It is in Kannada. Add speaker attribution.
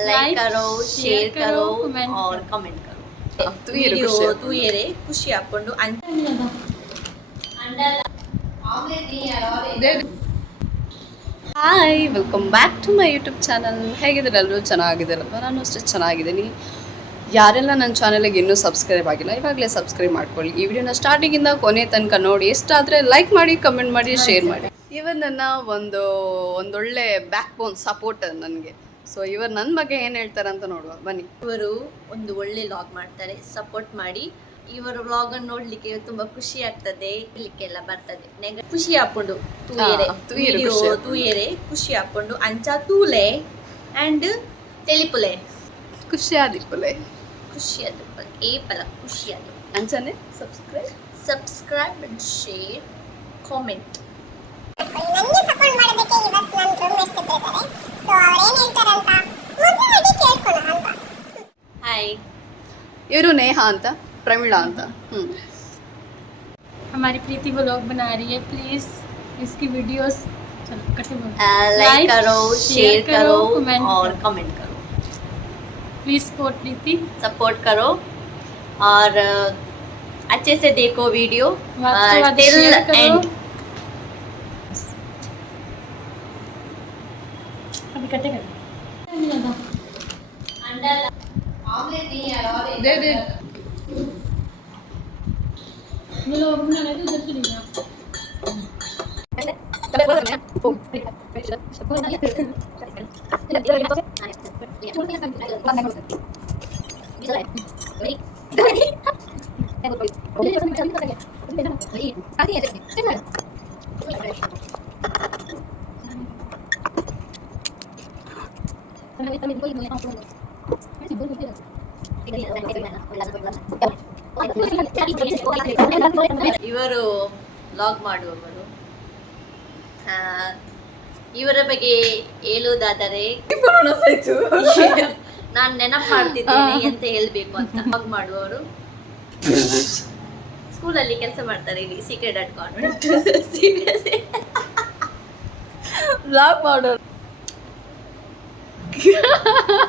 Speaker 1: लाइक
Speaker 2: Like,
Speaker 1: करो
Speaker 2: share
Speaker 1: शेयर
Speaker 2: करो,
Speaker 1: करो
Speaker 2: comment
Speaker 1: और
Speaker 2: करो.
Speaker 1: कमेंट करो
Speaker 3: ತೂಯೆರೆ
Speaker 1: ವಿಡಿಯೋ
Speaker 3: ಖುಷಿ ಆಗ್ತದೆ.
Speaker 1: ತೂಯೆರೆ ಖುಷಿ ಹಾಕೊಂಡು
Speaker 3: hi welcome back to my YouTube channel ಹೇಗಿದ್ದಾರೆ ಎಲ್ಲರೂ ಚೆನ್ನಾಗಿದ್ದಾರಲ್ವ ನಾನು ಅಷ್ಟೇ ಚೆನ್ನಾಗಿದ್ದೀನಿ ಯಾರೆಲ್ಲ ನನ್ನ ಚಾನಲ್ಗೆ ಇನ್ನೂ ಸಬ್ಸ್ಕ್ರೈಬ್ ಆಗಿಲ್ಲ ಇವಾಗಲೇ ಸಬ್ಸ್ಕ್ರೈಬ್ ಮಾಡ್ಕೊಳ್ಳಿ ಈ ವಿಡಿಯೋನ ಸ್ಟಾರ್ಟಿಂಗಿಂದ ಕೊನೆ ತನಕ ನೋಡಿ ಎಷ್ಟಾದರೆ ಲೈಕ್ ಮಾಡಿ ಕಮೆಂಟ್ ಮಾಡಿ ಶೇರ್ ಮಾಡಿ ಇವನ್ ನನ್ನ ಒಂದು ಒಂದೊಳ್ಳೆ ಬ್ಯಾಕ್ ಬೋನ್ ಸಪೋರ್ಟ್ ನನಗೆ ಸೊ ಇವರು ನನ್ನ ಬಗ್ಗೆ ಏನು ಹೇಳ್ತಾರೆ ಅಂತ ನೋಡುವ ಬನ್ನಿ.
Speaker 1: ಇವರು ಒಂದು ಒಳ್ಳೆ ಲಾಗ್ ಮಾಡ್ತಾರೆ ಸಪೋರ್ಟ್ ಮಾಡಿ. ಇವರ ವ್ಲಾಗ್ ಅನ್ನು ನೋಡ್ಲಿಕ್ಕೆ ತುಂಬಾ ಖುಷಿ ಆಗ್ತದೆ ಇರ್ಲಿಕ್ಕೆಲ್ಲ ಬರ್ತದೆ. ಖುಷಿ ಹಾಕೊಂಡು ತೂಯೆರೆ
Speaker 3: ತೂಯೆರೆ ಖುಷಿ
Speaker 1: ಹಾಕೊಂಡು. ಅಂಚ ತೂಲೆ ಅಂಡ್ ತೆಲಿಪುಲೆ.
Speaker 3: ಖುಷಿ ಆದಿಪ್ಪಲೆ
Speaker 1: ಖುಷಿ ಆದ ಏ ಪಲ ಖುಷಿ ಆದ
Speaker 3: ಅಂಚನೆ subscribe
Speaker 1: subscribe and share comment
Speaker 4: ನನಗೆ ಸಪೋರ್ಟ್ ಮಾಡೋದಕ್ಕೆ ಇವತ್ತು ನನ್ನ
Speaker 1: ರೂಮ್
Speaker 3: ಇವರು ನೇಹ ಅಂತ ಪ್ರಮೀಳಾ ಅಂತ ಹ್ಞೂ
Speaker 2: हमारी प्रीति व्लॉग बना रही है प्लीज इसकी वीडियोस चलो इकट्ठे बोलो
Speaker 1: लाइक
Speaker 2: Like,
Speaker 1: करो
Speaker 2: share
Speaker 1: शेयर करो
Speaker 2: करो, comment
Speaker 1: और
Speaker 2: करो.
Speaker 1: कमेंट करो
Speaker 2: प्लीज सपोर्ट प्रीति
Speaker 1: सपोर्ट करो और अ, अच्छे से देखो वीडियो
Speaker 2: वाद से वाद
Speaker 1: टिल
Speaker 2: share करो
Speaker 1: एंड
Speaker 2: अब इकट्ठे करो
Speaker 3: दे दे
Speaker 2: ये लोग बनाना है तो उधर चली जाओ
Speaker 1: ಇವರು ಲಾಗ್ ಮಾಡುವವರು. ಆ, ಇವರ ಬಗ್ಗೆ ಹೇಳುವುದಾದರೆ ನಾನು ನೆನಪು ಮಾಡ್ತಿದ್ದೇನೆ ಅಂತ ಹೇಳ್ಬೇಕು ಅಂತ. ಲಾಗ್ ಮಾಡುವವರು. ಸ್ಕೂಲಲ್ಲಿ ಕೆಲಸ ಮಾಡ್ತಾರೆ ಇಲ್ಲಿ ಸೀಕ್ರೆಟ್ ಡಾಟ್ ಕಾನ್ವೆಂಟ್
Speaker 3: ಬ್ಲಾಗ್ ಮಾಡೋರು.